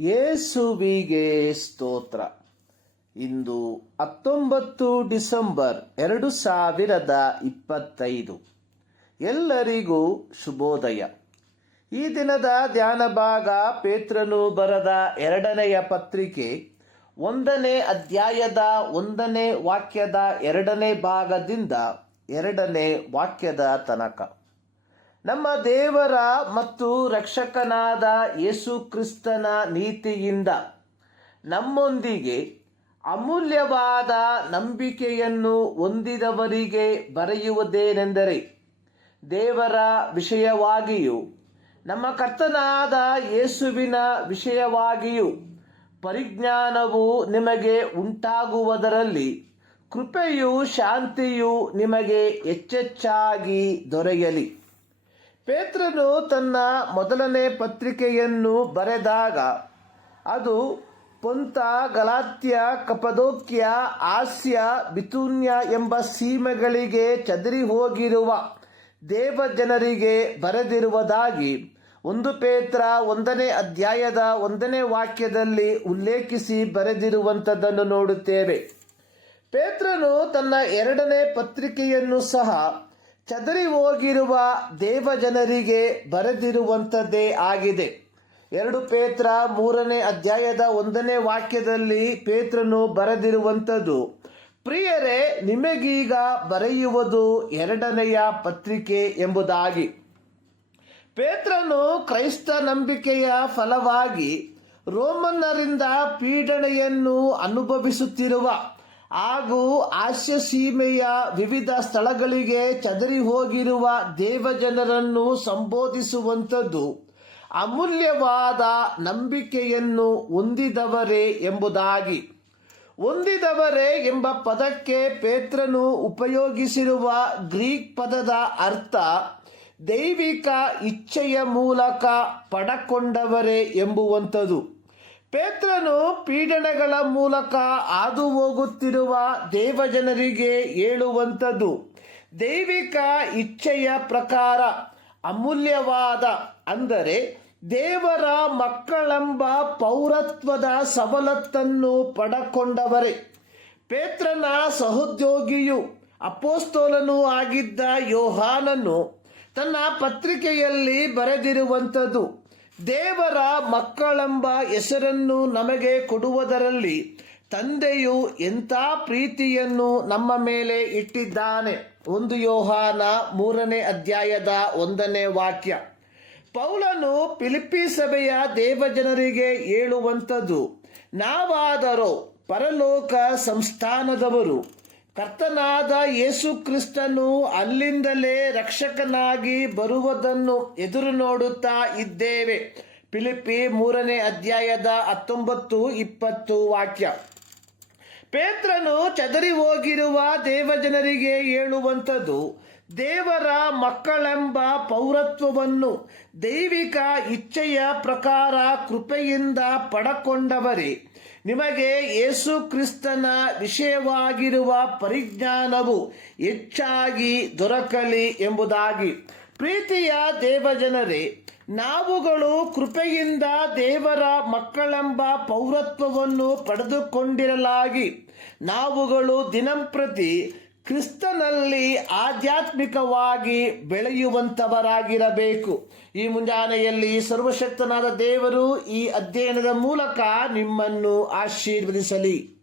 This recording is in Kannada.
ಯೇಸುವಿಗೆ ಸ್ತೋತ್ರ. ಇಂದು ಹತ್ತೊಂಬತ್ತು ಡಿಸೆಂಬರ್ ಎರಡು ಸಾವಿರದ ಇಪ್ಪತ್ತೈದು. ಎಲ್ಲರಿಗೂ ಶುಭೋದಯ. ಈ ದಿನದ ಧ್ಯಾನ ಭಾಗ ಪೇತ್ರನು ಬರದ ಎರಡನೆಯ ಪತ್ರಿಕೆ, ಒಂದನೇ ಅಧ್ಯಾಯದ ಒಂದನೇ ವಾಕ್ಯದ ಎರಡನೇ ಭಾಗದಿಂದ ಎರಡನೇ ವಾಕ್ಯದ ತನಕ. ನಮ್ಮ ದೇವರ ಮತ್ತು ರಕ್ಷಕನಾದ ಯೇಸು ಕ್ರಿಸ್ತನ ನೀತಿಯಿಂದ ನಮ್ಮೊಂದಿಗೆ ಅಮೂಲ್ಯವಾದ ನಂಬಿಕೆಯನ್ನು ಹೊಂದಿದವರಿಗೆ ಬರೆಯುವುದೇನೆಂದರೆ ದೇವರ ವಿಷಯವಾಗಿಯೂ ನಮ್ಮ ಕರ್ತನಾದ ಯೇಸುವಿನ ವಿಷಯವಾಗಿಯೂ ಪರಿಜ್ಞಾನವು ನಿಮಗೆ ಉಂಟಾಗುವುದರಲ್ಲಿ ಕೃಪೆಯು ಶಾಂತಿಯು ನಿಮಗೆ ಹೆಚ್ಚೆಚ್ಚಾಗಿ ದೊರೆಯಲಿ. ಪೇತ್ರನು ತನ್ನ ಮೊದಲನೇ ಪತ್ರಿಕೆಯನ್ನು ಬರೆದಾಗ ಅದು ಪೊಂತ, ಗಲಾತ್ಯ, ಕಪದೋಕ್ಯ, ಆಸ್ಯ, ಬಿತೂನ್ಯ ಎಂಬ ಸೀಮೆಗಳಿಗೆ ಚದರಿ ಹೋಗಿರುವ ದೇವಜನರಿಗೆ ಬರೆದಿರುವುದಾಗಿ ಒಂದು ಪೇತ್ರ ಒಂದನೇ ಅಧ್ಯಾಯದ ಒಂದನೇ ವಾಕ್ಯದಲ್ಲಿ ಉಲ್ಲೇಖಿಸಿ ಬರೆದಿರುವಂಥದ್ದನ್ನು ನೋಡುತ್ತೇವೆ. ಪೇತ್ರನು ತನ್ನ ಎರಡನೇ ಪತ್ರಿಕೆಯನ್ನು ಸಹ ಚದರಿ ಹೋಗಿರುವ ದೇವಜನರಿಗೆ ಬರೆದಿರುವಂಥದ್ದೇ ಆಗಿದೆ. ಎರಡು ಪೇತ್ರ ಮೂರನೇ ಅಧ್ಯಾಯದ ಒಂದನೇ ವಾಕ್ಯದಲ್ಲಿ ಪೇತ್ರನು ಬರೆದಿರುವಂಥದ್ದು, ಪ್ರಿಯರೇ, ನಿಮಗೀಗ ಬರೆಯುವುದು ಎರಡನೆಯ ಪತ್ರಿಕೆ ಎಂಬುದಾಗಿ. ಪೇತ್ರನು ಕ್ರೈಸ್ತ ನಂಬಿಕೆಯ ಫಲವಾಗಿ ರೋಮನ್ನರಿಂದ ಪೀಡನೆಯನ್ನು ಅನುಭವಿಸುತ್ತಿರುವ ಹಾಗೂ ಆಸ್ಯ ಸೀಮೆಯ ವಿವಿಧ ಸ್ಥಳಗಳಿಗೆ ಚದರಿ ಹೋಗಿರುವ ದೇವಜನರನ್ನು ಸಂಬೋಧಿಸುವಂಥದ್ದು, ಅಮೂಲ್ಯವಾದ ನಂಬಿಕೆಯನ್ನು ಹೊಂದಿದವರೇ ಎಂಬುದಾಗಿ. ಹೊಂದಿದವರೇ ಎಂಬ ಪದಕ್ಕೆ ಪೇತ್ರನು ಉಪಯೋಗಿಸಿರುವ ಗ್ರೀಕ್ ಪದದ ಅರ್ಥ, ದೈವಿಕ ಇಚ್ಛೆಯ ಮೂಲಕ ಪಡಕೊಂಡವರೇ ಎಂಬುವಂಥದ್ದು. ಪೇತ್ರನು ಪೀಡನೆಗಳ ಮೂಲಕ ಹಾದು ಹೋಗುತ್ತಿರುವ ದೇವಜನರಿಗೆ ಹೇಳುವಂಥದ್ದು. ದೈವಿಕ ಇಚ್ಛೆಯ ಪ್ರಕಾರ ಅಮೂಲ್ಯವಾದ ಅಂದರೆ ದೇವರ ಮಕ್ಕಳೆಂಬ ಪೌರತ್ವದ ಸವಲತ್ತನ್ನು ಪಡಕೊಂಡವರೇ. ಪೇತ್ರನ ಸಹೋದ್ಯೋಗಿಯು ಅಪೋಸ್ತೋಲನೂ ಆಗಿದ್ದ ಯೋಹಾನನು ತನ್ನ ಪತ್ರಿಕೆಯಲ್ಲಿ ಬರೆದಿರುವಂಥದ್ದು. ದೇವರ ಮಕ್ಕಳೆಂಬ ಹೆಸರನ್ನು ನಮಗೆ ಕೊಡುವುದರಲ್ಲಿ ತಂದೆಯು ಎಂಥ ಪ್ರೀತಿಯನ್ನು ನಮ್ಮ ಮೇಲೆ ಇಟ್ಟಿದ್ದಾನೆ? ಒಂದು ಯೋಹಾನ ಮೂರನೇ ಅಧ್ಯಾಯದ ಒಂದನೇ ವಾಕ್ಯ. ಪೌಲನು ಫಿಲಿಪ್ಪಿ ಸಭೆಯ ದೇವಜನರಿಗೆ ಹೇಳುವಂಥದ್ದು, ನಾವಾದರೂ ಪರಲೋಕ ಸಂಸ್ಥಾನದವರು ಕರ್ತನಾದ ಯೇಸು ಕ್ರಿಸ್ತನು ಅಲ್ಲಿಂದಲೇ ರಕ್ಷಕನಾಗಿ ಬರುವುದನ್ನು ಎದುರು ನೋಡುತ್ತಾ ಇದ್ದೇವೆ. ಪಿಲಿಪಿ ಮೂರನೇ ಅಧ್ಯಾಯದ ಹತ್ತೊಂಬತ್ತು ಇಪ್ಪತ್ತು ವಾಕ್ಯ. ಪೇತ್ರನು ಚದರಿ ಹೋಗಿರುವ ದೇವಜನರಿಗೆ ಹೇಳುವಂಥದ್ದು, ದೇವರ ಮಕ್ಕಳೆಂಬ ಪೌರತ್ವವನ್ನು ದೈವಿಕ ಇಚ್ಛೆಯ ಪ್ರಕಾರ ಕೃಪೆಯಿಂದ ಪಡಕೊಂಡವರೇ ನಿಮಗೆ ಯೇಸು ಕ್ರಿಸ್ತನ ವಿಷಯವಾಗಿರುವ ಪರಿಜ್ಞಾನವು ಹೆಚ್ಚಾಗಿ ದೊರಕಲಿ ಎಂಬುದಾಗಿ. ಪ್ರೀತಿಯ ದೇವಜನರೇ, ನಾವುಗಳು ಕೃಪೆಯಿಂದ ದೇವರ ಮಕ್ಕಳೆಂಬ ಪೌರತ್ವವನ್ನು ಪಡೆದುಕೊಂಡಿರಲಾಗಿ. ನಾವುಗಳು ದಿನಂಪ್ರತಿ ಕ್ರಿಸ್ತನಲ್ಲಿ ಆಧ್ಯಾತ್ಮಿಕವಾಗಿ ಬೆಳೆಯುವಂಥವರಾಗಿರಬೇಕು. ಈ ಮುಂಜಾನೆಯಲ್ಲಿ ಸರ್ವಶಕ್ತನಾದ ದೇವರು ಈ ಅಧ್ಯಯನದ ಮೂಲಕ ನಿಮ್ಮನ್ನು ಆಶೀರ್ವದಿಸಲಿ.